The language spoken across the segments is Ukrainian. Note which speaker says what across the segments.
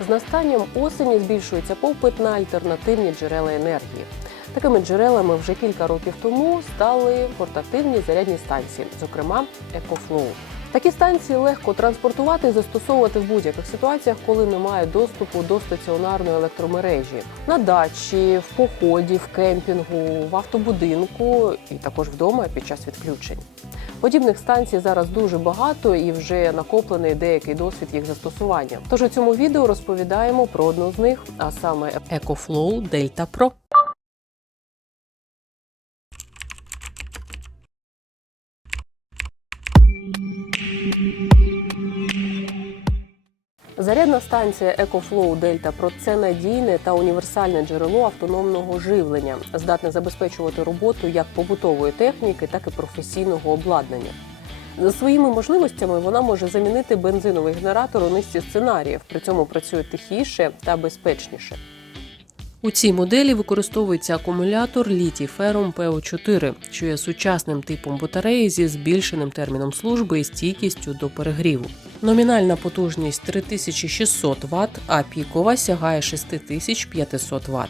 Speaker 1: З настанням осені збільшується попит на альтернативні джерела енергії. Такими джерелами вже кілька років тому стали портативні зарядні станції, зокрема EcoFlow. Такі станції легко транспортувати і застосовувати в будь-яких ситуаціях, коли немає доступу до стаціонарної електромережі на дачі, в поході, в кемпінгу, в автобудинку і також вдома під час відключень. Подібних станцій зараз дуже багато і вже накоплений деякий досвід їх застосування. Тож у цьому відео розповідаємо про одну з них, а саме EcoFlow Delta Pro. Зарядна станція EcoFlow Delta Pro – це надійне та універсальне джерело автономного живлення, здатне забезпечувати роботу як побутової техніки, так і професійного обладнання. За своїми можливостями вона може замінити бензиновий генератор у низці сценаріїв, при цьому працює тихіше та безпечніше. У цій моделі використовується акумулятор літій ферум ПО4, що є сучасним типом батареї зі збільшеним терміном служби і стійкістю до перегріву. Номінальна потужність 3600 Вт, а пікова сягає 6500 Вт.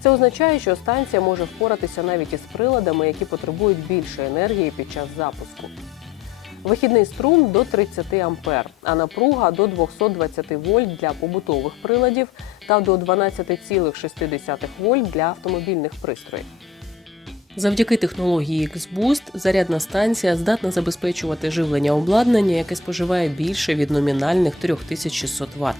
Speaker 1: Це означає, що станція може впоратися навіть із приладами, які потребують більше енергії під час запуску. Вихідний струм до 30 ампер, а напруга до 220 вольт для побутових приладів та до 12,6 вольт для автомобільних пристроїв. Завдяки технології X-Boost зарядна станція здатна забезпечувати живлення обладнання, яке споживає більше від номінальних 3600 Вт.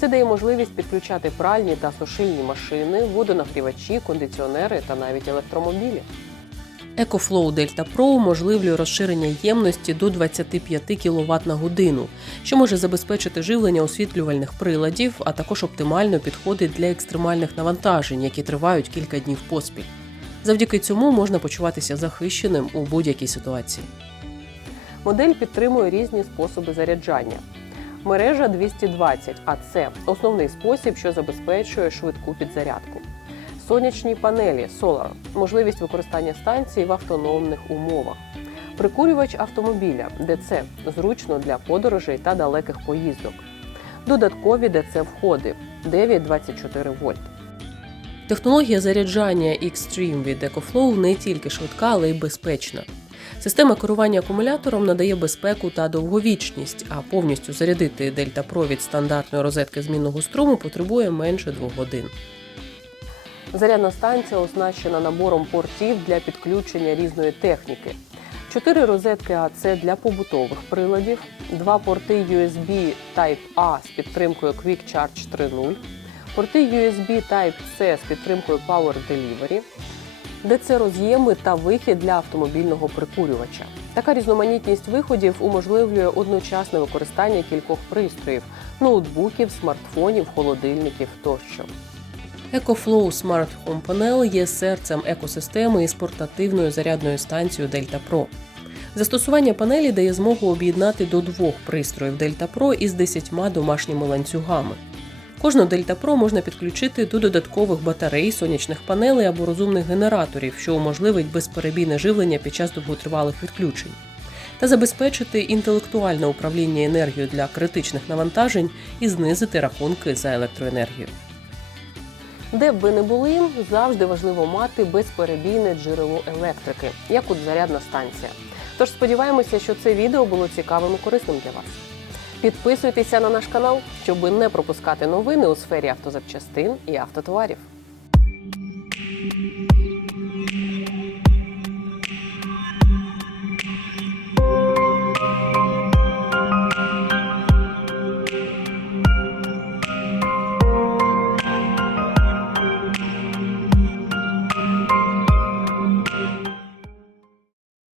Speaker 1: Це дає можливість підключати пральні та сушильні машини, водонагрівачі, кондиціонери та навіть електромобілі. EcoFlow Delta Pro уможливлює розширення ємності до 25 кВт на годину, що може забезпечити живлення освітлювальних приладів, а також оптимально підходить для екстремальних навантажень, які тривають кілька днів поспіль. Завдяки цьому можна почуватися захищеним у будь-якій ситуації. Модель підтримує різні способи заряджання. Мережа 220, а це основний спосіб, що забезпечує швидку підзарядку. Сонячні панелі Solar – можливість використання станції в автономних умовах. Прикурювач автомобіля ДЦ зручно для подорожей та далеких поїздок. Додаткові ДЦ входи 9-24 вольт. Технологія заряджання Xtreme від EcoFlow не тільки швидка, але й безпечна. Система керування акумулятором надає безпеку та довговічність, а повністю зарядити Pro від стандартної розетки змінного струму потребує менше двох годин. Зарядна станція оснащена набором портів для підключення різної техніки. Чотири розетки АЦ для побутових приладів, два порти USB Type-A з підтримкою Quick Charge 3.0, порти USB Type-C з підтримкою Power Delivery, ДЦ-роз'єми та вихід для автомобільного прикурювача. Така різноманітність виходів уможливлює одночасне використання кількох пристроїв ноутбуків, смартфонів, холодильників тощо. EcoFlow Smart Home Panel є серцем екосистеми із портативною зарядною станцією Delta Pro. Застосування панелі дає змогу об'єднати до двох пристроїв Delta Pro із 10 домашніми ланцюгами. Кожну Delta Pro можна підключити до додаткових батарей, сонячних панелей або розумних генераторів, що уможливить безперебійне живлення під час довготривалих відключень, та забезпечити інтелектуальне управління енергією для критичних навантажень і знизити рахунки за електроенергію. Де б ви не були, завжди важливо мати безперебійне джерело електрики, як от зарядна станція. Тож сподіваємося, що це відео було цікавим і корисним для вас. Підписуйтеся на наш канал, щоб не пропускати новини у сфері автозапчастин і автотоварів.